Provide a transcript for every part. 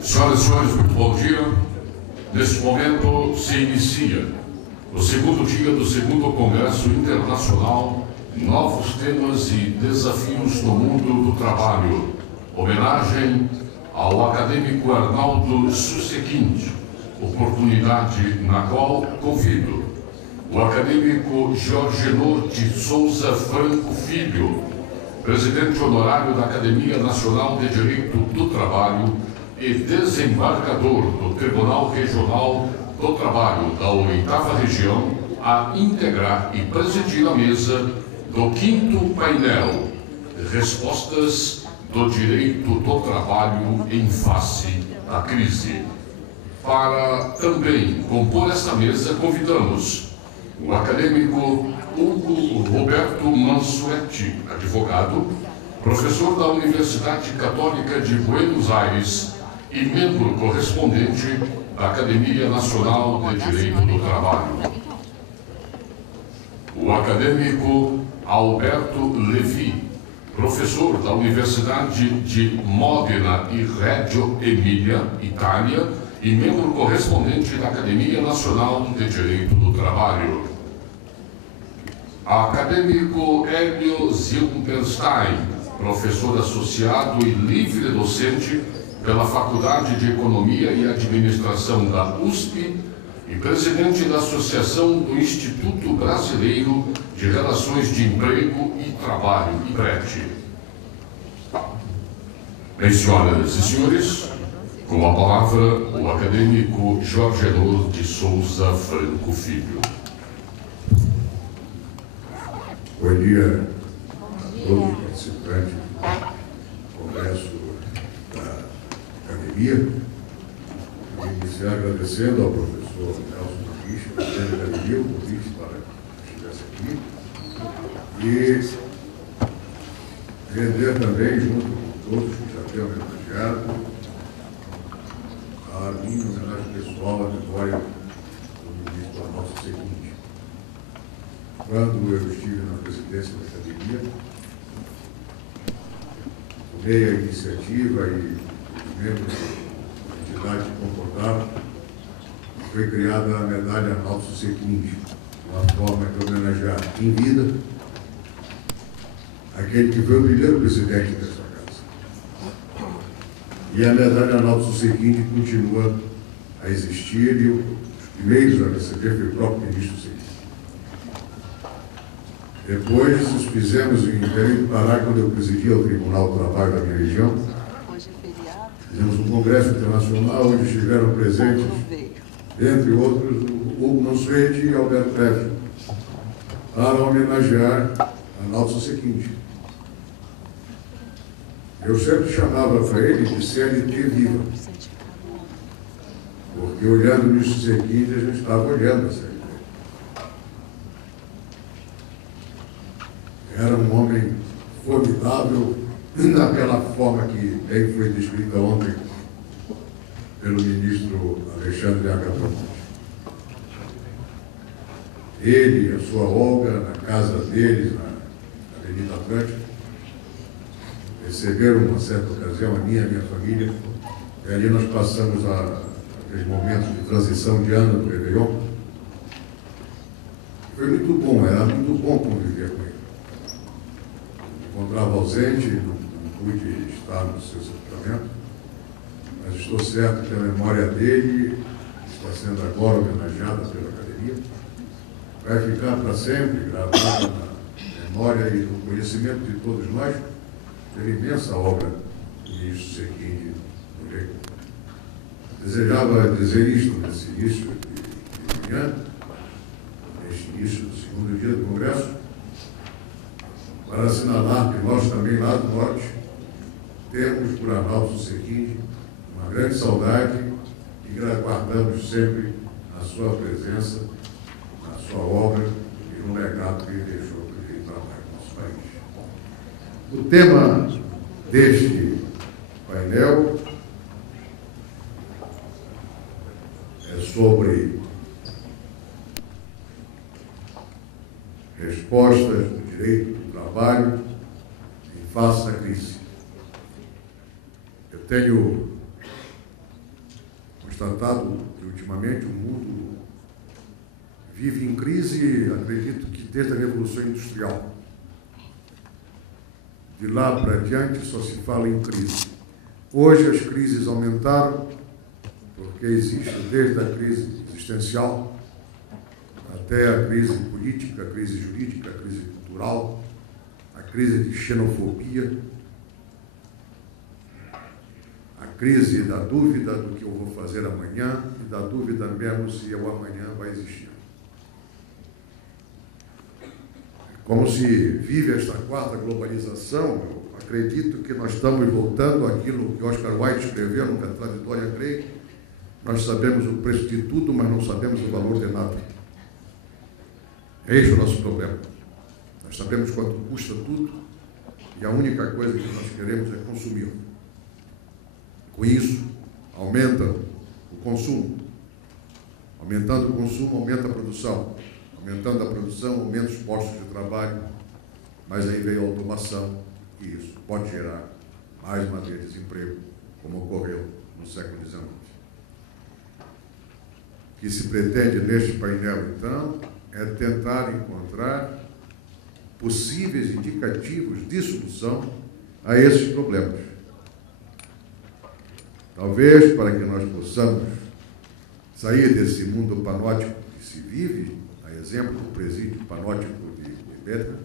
Senhoras e senhores, muito bom dia. Neste momento se inicia o segundo dia do segundo Congresso Internacional Novos Temas e Desafios no Mundo do Trabalho. Homenagem ao acadêmico Arnaldo Susequinde, oportunidade na qual convido o acadêmico Jorgenor de Souza Franco Filho, presidente honorário da Academia Nacional de Direito do Trabalho e desembargador do Tribunal Regional do Trabalho da 8ª Região, a integrar e presidir a mesa do 5º painel Respostas do Direito do Trabalho em face à crise. Para também compor esta mesa, convidamos o acadêmico Hugo Roberto Mansuetti, advogado, professor da Universidade Católica de Buenos Aires e membro correspondente da Academia Nacional de Direito do Trabalho. O acadêmico Alberto Levi, professor da Universidade de Modena e Reggio Emilia, Itália, e membro correspondente da Academia Nacional de Direito do Trabalho. Acadêmico Hélio Zilberstein, professor associado e livre docente pela Faculdade de Economia e Administração da USP e presidente da Associação do Instituto Brasileiro de Relações de Emprego e Trabalho, IBRET. Bem, senhoras e senhores, com a palavra o acadêmico Jorgenor de Souza Franco Filho. Bom dia a todos os participantes do Congresso da Academia. Vou iniciar agradecendo ao professor Nelson Batista, presidente da Academia, o convite para que estivesse aqui. E render também, junto com todos que já têm homenageado, a minha homenagem pessoal à memória do ministro Arnaldo Susequinde. Quando eu estive na presidência da Academia, tomei a iniciativa e os membros da entidade concordaram, foi criada a medalha Arnaldo Susequinde, uma forma de homenagear em vida aquele que foi o primeiro presidente dessa casa. E a medalha Arnaldo Susequinde continua a existir e os primeiros a receber foi o próprio ministro Susequinde. Depois, os fizemos em Belém do Pará, quando eu presidia o Tribunal do Trabalho da minha região. Fizemos um congresso internacional onde estiveram presentes, entre outros, o Hugo Mansuetti e Alberto Levi, para homenagear Arnaldo Susequinde. Eu sempre chamava para ele de CLT viva, porque olhando no Susequinde, a gente estava olhando a CLT. Era um homem formidável, daquela forma que bem foi descrita ontem pelo ministro Alexandre H. Ele e a sua Olga, na casa deles, na Avenida Atlântica, receberam, uma certa ocasião, a minha família, e ali nós passamos aqueles momentos de transição de ano do Réveillon. Foi muito bom, era muito bom conviver com ele. Me encontrava ausente, não pude estar no seu sepultamento, mas estou certo que a memória dele está sendo agora homenageada pela Academia. Vai ficar para sempre gravada na memória e no conhecimento de todos nós pela imensa obra do ministro Susequinde no direito. Desejava dizer isto nesse início de manhã, neste início do segundo dia do Congresso, para assinalar que nós também, lá do Norte, temos por Arnaldo Susequinde uma grande saudade e guardamos sempre a sua presença, a sua obra e no legado que ele deixou para ele trabalhar no nosso país. O tema deste painel é sobre respostas do direito do trabalho em face à crise. tenho constatado que ultimamente o mundo vive em crise, acredito que desde a Revolução Industrial. De lá para diante só se fala em crise. Hoje as crises aumentaram, porque existe desde a crise existencial até a crise política, a crise jurídica, a crise cultural, a crise de xenofobia, a crise da dúvida do que eu vou fazer amanhã e da dúvida mesmo se o amanhã vai existir. Como se vive esta quarta globalização, eu acredito que nós estamos voltando àquilo que Oscar Wilde escreveu no Contraditória Grey. Nós sabemos o preço de tudo, mas não sabemos o valor de nada. Esse é o nosso problema. Nós sabemos quanto custa tudo e a única coisa que nós queremos é consumir. Com isso, aumenta o consumo. Aumentando o consumo, aumenta a produção. Aumentando a produção, aumenta os postos de trabalho, mas aí veio a automação e isso pode gerar mais uma vez desemprego, como ocorreu no século XIX. O que se pretende neste painel, então, é tentar encontrar possíveis indicativos de solução a esses problemas. Talvez para que nós possamos sair desse mundo panótico que se vive, a exemplo do presídio panótico de Betna,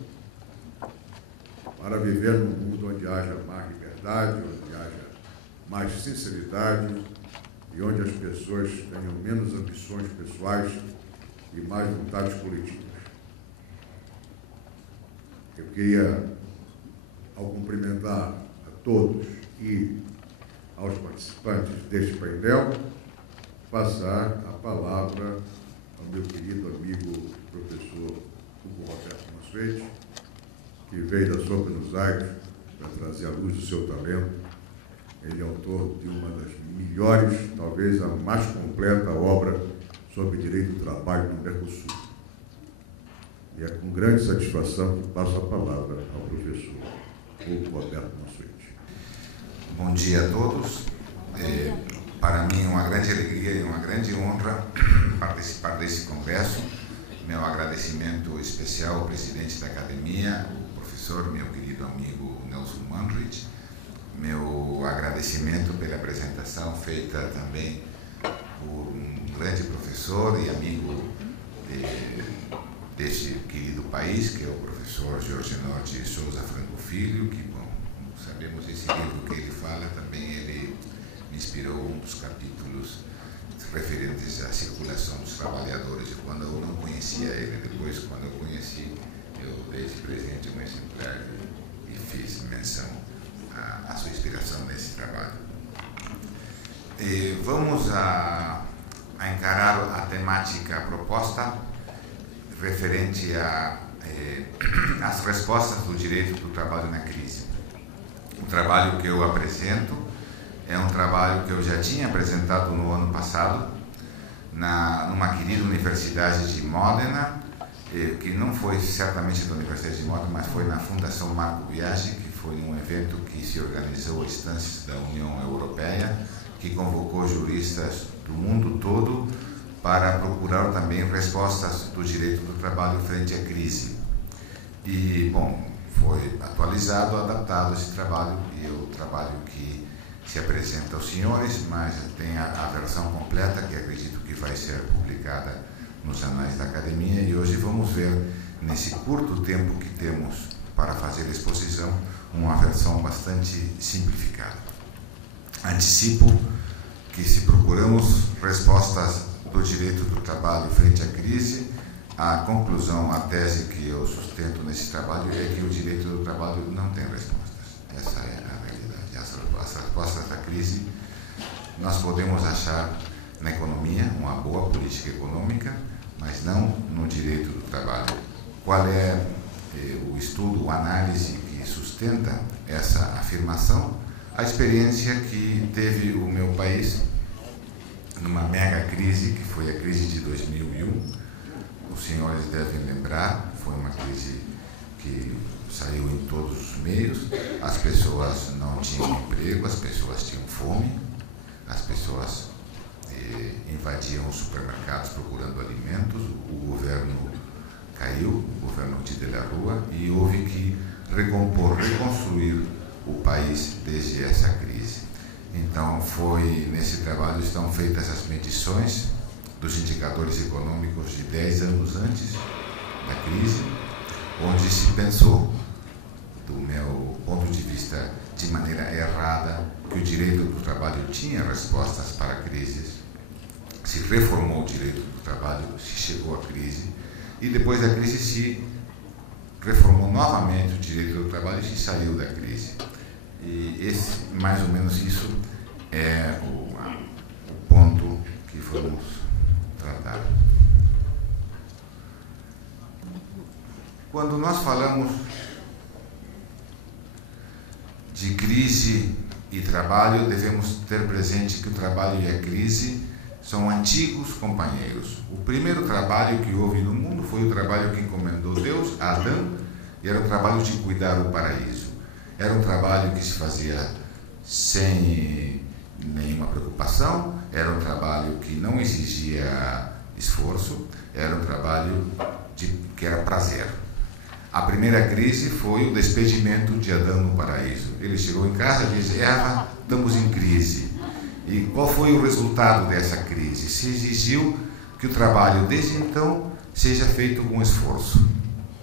para viver num mundo onde haja mais liberdade, onde haja mais sinceridade e onde as pessoas tenham menos ambições pessoais e mais vontades coletivas. Eu queria, ao cumprimentar a todos e aos participantes deste painel, passar a palavra ao meu querido amigo professor Hugo Roberto Mansuetti, que veio da sua Buenos Aires para trazer à luz o seu talento. Ele é autor de uma das melhores, talvez a mais completa obra sobre direito do trabalho no Mercosul. E é com grande satisfação que passo a palavra ao professor Hugo Roberto Mansuetti. Bom dia a todos. Para mim é uma grande alegria e uma grande honra participar desse congresso. Meu agradecimento especial ao presidente da academia, o professor, meu querido amigo Nelson Manrich. Meu agradecimento pela apresentação feita também por um grande professor e amigo deste querido país, que é o professor Jorge Norte Souza Franco Filho, que, bom, sabemos esse livro que ele fala, também ele me inspirou um dos capítulos referentes à circulação dos trabalhadores. Quando eu não conhecia ele, depois, quando eu conheci, eu dei de presente um exemplar e fiz menção à sua inspiração nesse trabalho. Vamos a encarar a temática proposta referente às respostas do direito do trabalho na crise. O trabalho que eu apresento é um trabalho que eu já tinha apresentado no ano passado, numa querida Universidade de Modena, que não foi certamente da Universidade de Modena, mas foi na Fundação Marco Biagi, que foi um evento que se organizou a instâncias da União Europeia, que convocou juristas do mundo todo para procurar também respostas do direito do trabalho frente à crise. E, bom, foi atualizado, adaptado esse trabalho, e é o trabalho que se apresenta aos senhores, mas tem a versão completa, que acredito que vai ser publicada nos anais da academia, e hoje vamos ver, nesse curto tempo que temos para fazer a exposição, uma versão bastante simplificada. Antecipo que, se procuramos respostas do direito do trabalho frente à crise, a conclusão, a tese que eu sustento nesse trabalho é que o direito do trabalho não tem respostas. Essa é a realidade. As respostas da crise nós podemos achar na economia, uma boa política econômica, mas não no direito do trabalho. Qual é o estudo, a análise que sustenta essa afirmação? A experiência que teve o meu país numa mega crise, que foi a crise de 2001. Os senhores devem lembrar, foi uma crise que saiu em todos os meios, as pessoas não tinham emprego, as pessoas tinham fome, as pessoas invadiam os supermercados procurando alimentos, o governo caiu, o governo de la Rúa, e houve que recompor, reconstruir o país desde essa crise. Então, nesse trabalho estão feitas as medições dos indicadores econômicos de 10 anos antes da crise, onde se pensou, do meu ponto de vista, de maneira errada, que o direito do trabalho tinha respostas para crises, se reformou o direito do trabalho, se chegou à crise, e depois da crise se reformou novamente o direito do trabalho e se saiu da crise. E mais ou menos isso é o ponto que vamos tratar. Quando nós falamos de crise e trabalho, devemos ter presente que o trabalho e a crise são antigos companheiros. O primeiro trabalho que houve no mundo foi o trabalho que encomendou Deus a Adão, e era o trabalho de cuidar o paraíso. Era um trabalho que se fazia sem nenhuma preocupação, era um trabalho que não exigia esforço, era um trabalho que era prazer. A primeira crise foi o despedimento de Adão no paraíso. Ele chegou em casa e disse: Eva, estamos em crise. E qual foi o resultado dessa crise? Se exigiu que o trabalho, desde então, seja feito com esforço.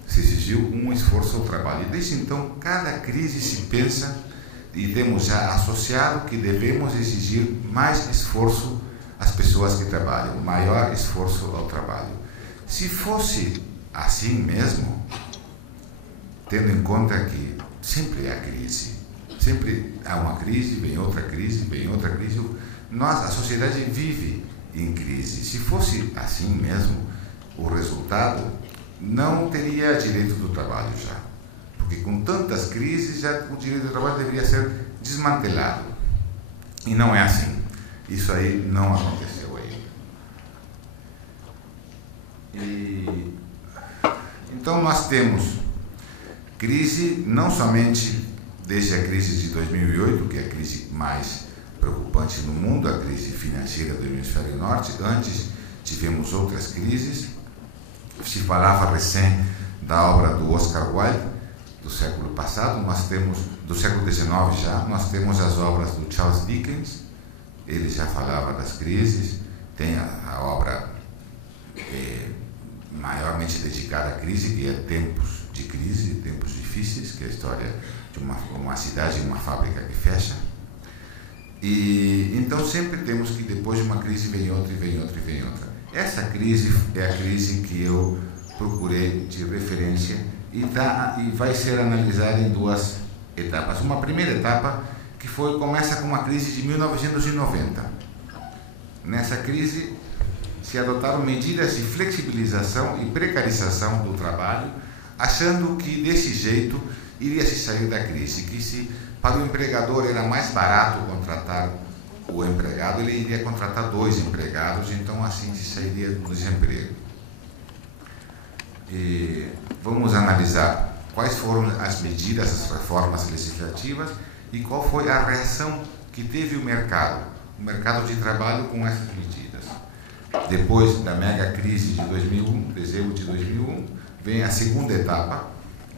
Se exigiu um esforço ao trabalho. E desde então, cada crise se pensa, e temos já associado que devemos exigir mais esforço às pessoas que trabalham, maior esforço ao trabalho. Se fosse assim mesmo, tendo em conta que sempre há crise, sempre há uma crise, vem outra crise, vem outra crise, a sociedade vive em crise. Se fosse assim mesmo, o resultado não teria direito do trabalho já. Porque com tantas crises, já o direito do trabalho deveria ser desmantelado. E não é assim. Isso aí não aconteceu aí. Então nós temos crise não somente desde a crise de 2008, que é a crise mais preocupante no mundo, a crise financeira do hemisfério norte. Antes tivemos outras crises. Se falava recém da obra do Oscar Wilde, do século passado, nós temos, do século XIX já, nós temos as obras do Charles Dickens, ele já falava das crises, tem a obra maiormente dedicada à crise, que é Tempos de Crise, Tempos Difíceis, que é a história de uma cidade e uma fábrica que fecha. E então sempre temos que depois de uma crise vem outra, e vem outra, e vem outra. Essa crise é a crise que eu procurei de referência e vai ser analisada em duas etapas. Uma primeira etapa que começa com uma crise de 1990. Nessa crise se adotaram medidas de flexibilização e precarização do trabalho, achando que desse jeito iria se sair da crise, que para o empregador era mais barato contratar o empregado, ele iria contratar 2 empregados, então assim se sairia do desemprego. E vamos analisar quais foram as medidas, as reformas legislativas e qual foi a reação que teve o mercado de trabalho com essas medidas. Depois da mega crise de 2001, dezembro de 2001, vem a segunda etapa,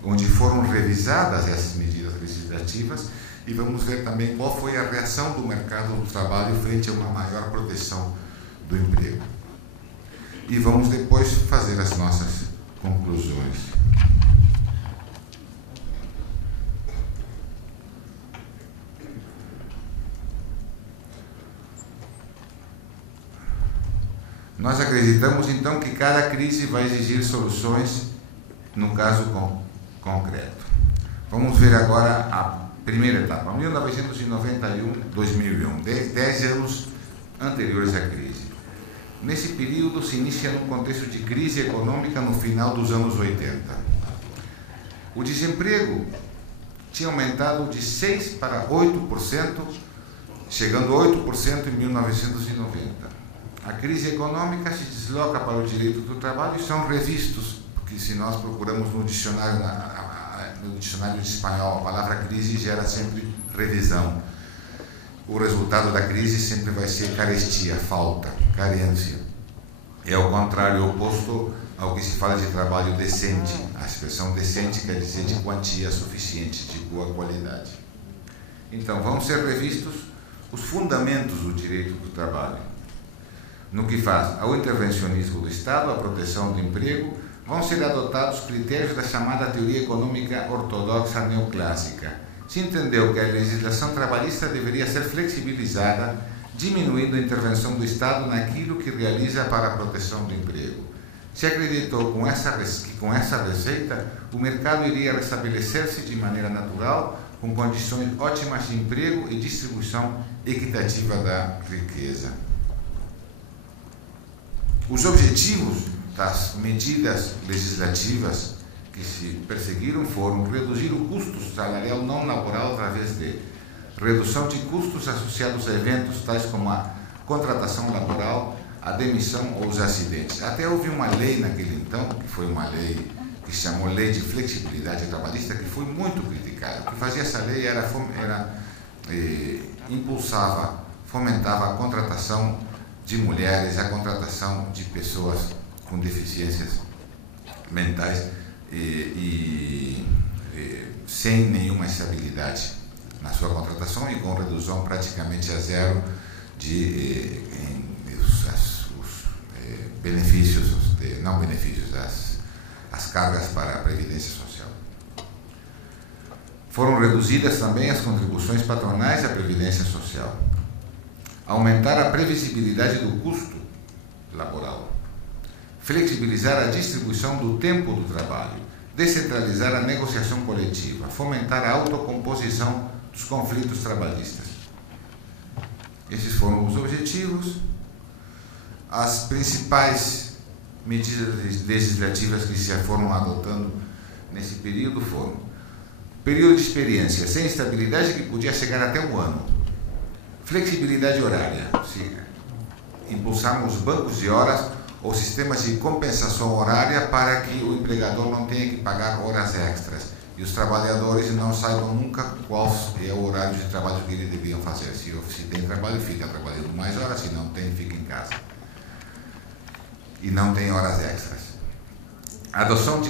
onde foram revisadas essas medidas legislativas, e vamos ver também qual foi a reação do mercado do trabalho frente a uma maior proteção do emprego. E vamos depois fazer as nossas conclusões. Nós acreditamos então que cada crise vai exigir soluções no caso concreto. Vamos ver agora a primeira etapa, 1991-2001, 10 anos anteriores à crise. Nesse período se inicia num contexto de crise econômica no final dos anos 80. O desemprego tinha aumentado de 6% para 8%, chegando a 8% em 1990. A crise econômica se desloca para o direito do trabalho e são revistos, porque se nós procuramos no dicionário no dicionário de espanhol, a palavra crise gera sempre revisão. O resultado da crise sempre vai ser carestia, falta, carência. É o contrário, oposto ao que se fala de trabalho decente. A expressão decente quer dizer de quantia suficiente, de boa qualidade. Então, vão ser revistos os fundamentos do direito do trabalho. No que faz ao intervencionismo do Estado, à proteção do emprego, vão ser adotados critérios da chamada teoria econômica ortodoxa neoclássica. Se entendeu que a legislação trabalhista deveria ser flexibilizada, diminuindo a intervenção do Estado naquilo que realiza para a proteção do emprego. Se acreditou que com essa receita o mercado iria restabelecer-se de maneira natural, com condições ótimas de emprego e distribuição equitativa da riqueza. Os objetivos das medidas legislativas que se perseguiram foram reduzir o custo salarial não laboral através de redução de custos associados a eventos tais como a contratação laboral, a demissão ou os acidentes. Até houve uma lei naquele então, que foi uma lei que se chamou Lei de Flexibilidade Trabalhista, que foi muito criticada. O que fazia essa lei impulsava, fomentava a contratação de mulheres, a contratação de pessoas com deficiências mentais sem nenhuma estabilidade na sua contratação e com redução praticamente a zero de benefícios, as cargas para a Previdência Social. Foram reduzidas também as contribuições patronais à Previdência Social. Aumentar a previsibilidade do custo laboral. Flexibilizar a distribuição do tempo do trabalho. Descentralizar a negociação coletiva. Fomentar a autocomposição dos conflitos trabalhistas. Esses foram os objetivos. As principais medidas legislativas que se foram adotando nesse período foram: período de experiência sem estabilidade que podia chegar até um ano, flexibilidade horária, impulsarmos bancos de horas ou sistemas de compensação horária para que o empregador não tenha que pagar horas extras e os trabalhadores não saibam nunca qual é o horário de trabalho que eles deviam fazer. Se tem trabalho, fica trabalhando mais horas, se não tem, fica em casa. E não tem horas extras. Adoção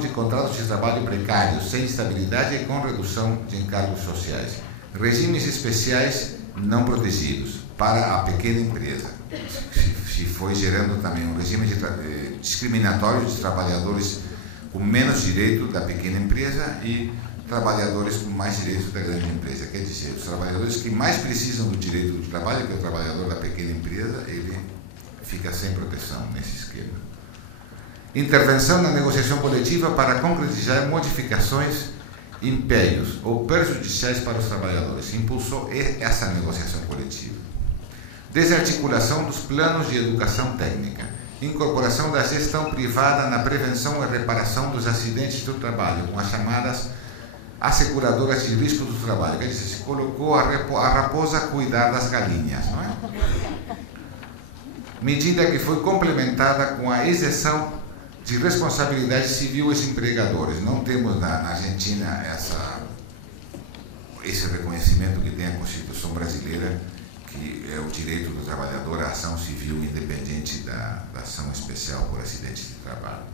de contratos de trabalho precários, sem estabilidade e com redução de encargos sociais. Regimes especiais não protegidos para a pequena empresa. Se foi gerando também um regime discriminatório de trabalhadores com menos direito da pequena empresa e trabalhadores com mais direitos da grande empresa. Quer dizer, os trabalhadores que mais precisam do direito do trabalho, que é o trabalhador da pequena empresa, ele fica sem proteção nesse esquema. Intervenção na negociação coletiva para concretizar modificações, impérios ou prejudiciais para os trabalhadores. Impulsou essa negociação coletiva. Desarticulação dos planos de educação técnica. Incorporação da gestão privada na prevenção e reparação dos acidentes do trabalho, com as chamadas asseguradoras de risco do trabalho. Quer dizer, se colocou a raposa a cuidar das galinhas, não é? Medida que foi complementada com a isenção de responsabilidade civil aos empregadores. Não temos na Argentina esse reconhecimento que tem a Constituição brasileira, que é o direito do trabalhador à ação civil independente da ação especial por acidente de trabalho.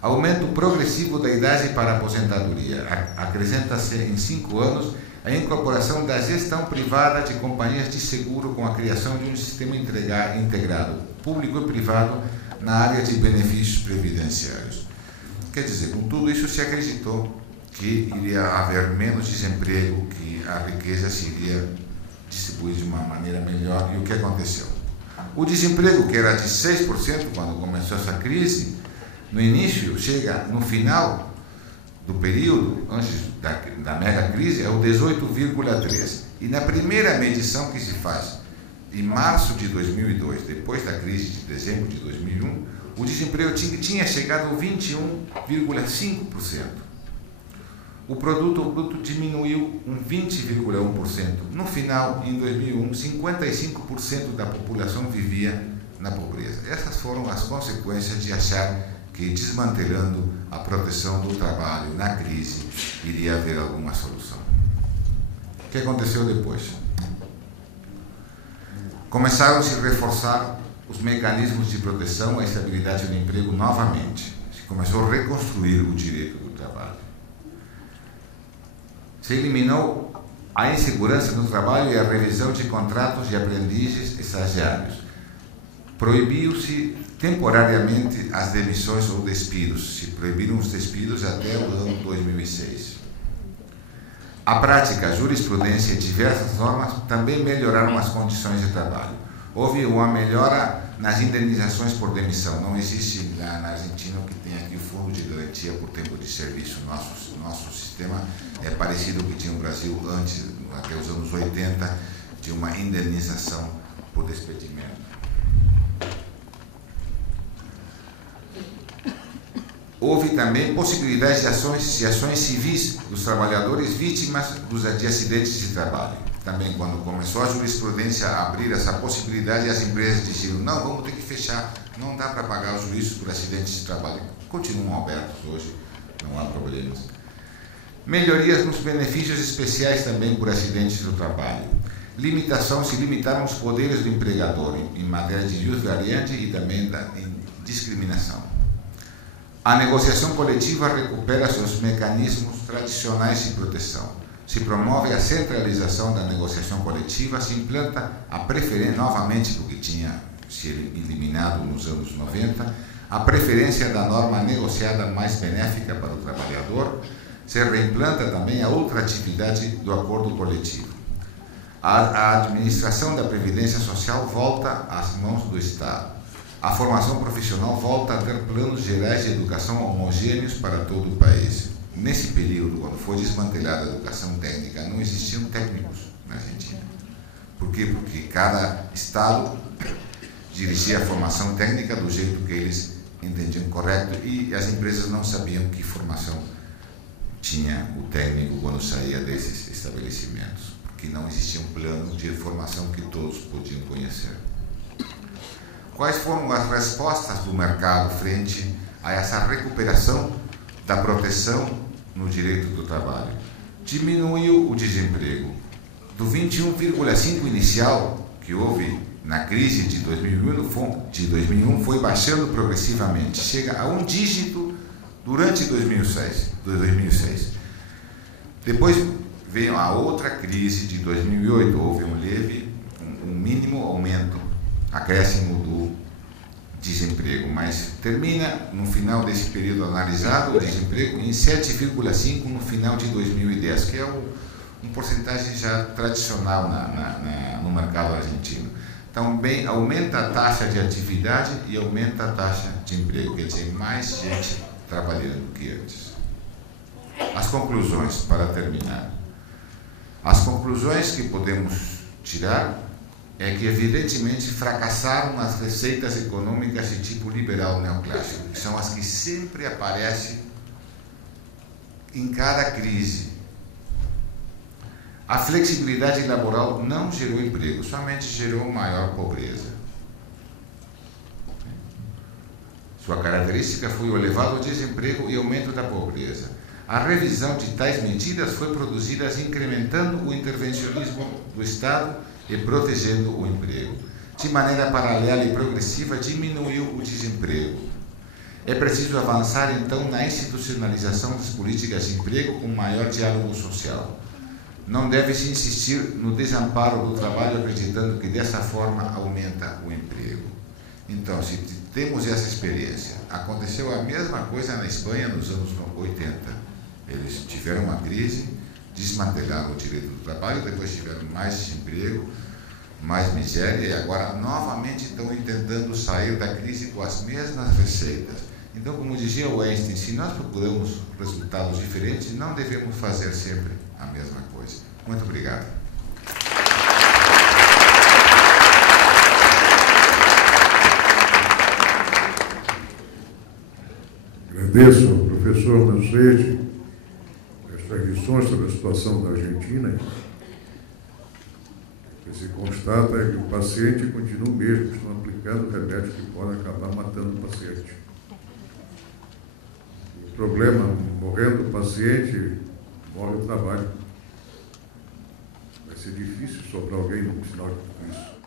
Aumento progressivo da idade para a aposentadoria. Acrescenta-se em 5 anos a incorporação da gestão privada de companhias de seguro com a criação de um sistema integrado, público e privado, na área de benefícios previdenciários. Quer dizer, com tudo isso se acreditou que iria haver menos desemprego, que a riqueza se iria distribuir de uma maneira melhor. E o que aconteceu? O desemprego, que era de 6% quando começou essa crise, no início, chega no final do período, antes da mega crise, é o 18,3%. E na primeira medição que se faz, em março de 2002, depois da crise de dezembro de 2001, o desemprego tinha chegado a 21,5%. O produto bruto diminuiu um 20,1%. No final, em 2001, 55% da população vivia na pobreza. Essas foram as consequências de achar que desmantelando a proteção do trabalho na crise iria haver alguma solução. O que aconteceu depois? Começaram a se reforçar os mecanismos de proteção à estabilidade do emprego novamente. Se começou a reconstruir o direito do trabalho. Se eliminou a insegurança no trabalho e a revisão de contratos de aprendizes e estagiários. Proibiu-se temporariamente as demissões ou despidos. Se proibiram os despidos até o ano 2006. A prática, a jurisprudência e diversas normas também melhoraram as condições de trabalho. Houve uma melhora nas indenizações por demissão. Não existe na Argentina o que tem aqui o fundo de garantia por tempo de serviço. Nosso sistema é parecido com o que tinha no Brasil antes, até os anos 80, de uma indenização por despedimento. Houve também possibilidade de ações civis dos trabalhadores vítimas de acidentes de trabalho. Também, quando começou a jurisprudência a abrir essa possibilidade, as empresas diziam: não, vamos ter que fechar, não dá para pagar os juízos por acidentes de trabalho. Continuam abertos hoje, não há problemas. Melhorias nos benefícios especiais também por acidentes do trabalho. Se limitaram os poderes do empregador em matéria de jus variante e também em discriminação. A negociação coletiva recupera seus mecanismos tradicionais de proteção. Se promove a centralização da negociação coletiva, se implanta a preferência, novamente, porque tinha se eliminado nos anos 90, a preferência da norma negociada mais benéfica para o trabalhador, se reimplanta também a outra atividade do acordo coletivo. A administração da Previdência Social volta às mãos do Estado. A formação profissional volta a ter planos gerais de educação homogêneos para todo o país. Nesse período, quando foi desmantelada a educação técnica, não existiam técnicos na Argentina. Por quê? Porque cada estado dirigia a formação técnica do jeito que eles entendiam correto e as empresas não sabiam que formação tinha o técnico quando saía desses estabelecimentos, porque não existia um plano de formação que todos podiam conhecer. Quais foram as respostas do mercado frente a essa recuperação da proteção no direito do trabalho? Diminuiu o desemprego. Do 21,5% inicial que houve na crise de 2001 foi baixando progressivamente. Chega a um dígito durante 2006. Depois veio a outra crise de 2008. Houve um mínimo aumento, acréscimo do desemprego, mas termina no final desse período analisado o desemprego em 7,5% no final de 2010, que é uma porcentagem já tradicional no mercado argentino. Então, bem, aumenta a taxa de atividade e aumenta a taxa de emprego, quer dizer, mais gente trabalhando do que antes. As conclusões, para terminar. As conclusões que podemos tirar é que, evidentemente, fracassaram as receitas econômicas de tipo liberal neoclássico, que são as que sempre aparecem em cada crise. A flexibilidade laboral não gerou emprego, somente gerou maior pobreza. Sua característica foi o elevado desemprego e aumento da pobreza. A revisão de tais medidas foi produzida incrementando o intervencionismo do Estado e protegendo o emprego. De maneira paralela e progressiva, diminuiu o desemprego. É preciso avançar, então, na institucionalização das políticas de emprego com maior diálogo social. Não deve-se insistir no desamparo do trabalho, acreditando que dessa forma aumenta o emprego. Então, se temos essa experiência, aconteceu a mesma coisa na Espanha nos anos 80. Eles tiveram uma crise, desmantelaram o direito do trabalho, depois tiveram mais desemprego, mais miséria, e agora novamente estão tentando sair da crise com as mesmas receitas. Então, como dizia o Einstein, se nós procuramos resultados diferentes, não devemos fazer sempre a mesma coisa. Muito obrigado. Agradeço ao professor Mansuetti estas lições sobre a situação da Argentina. O que se constata é que o paciente continua o mesmo, estão aplicando remédios que podem acabar matando o paciente. O problema, morrendo o paciente, morre o trabalho. Vai ser difícil sobrar alguém no final de tudo isso.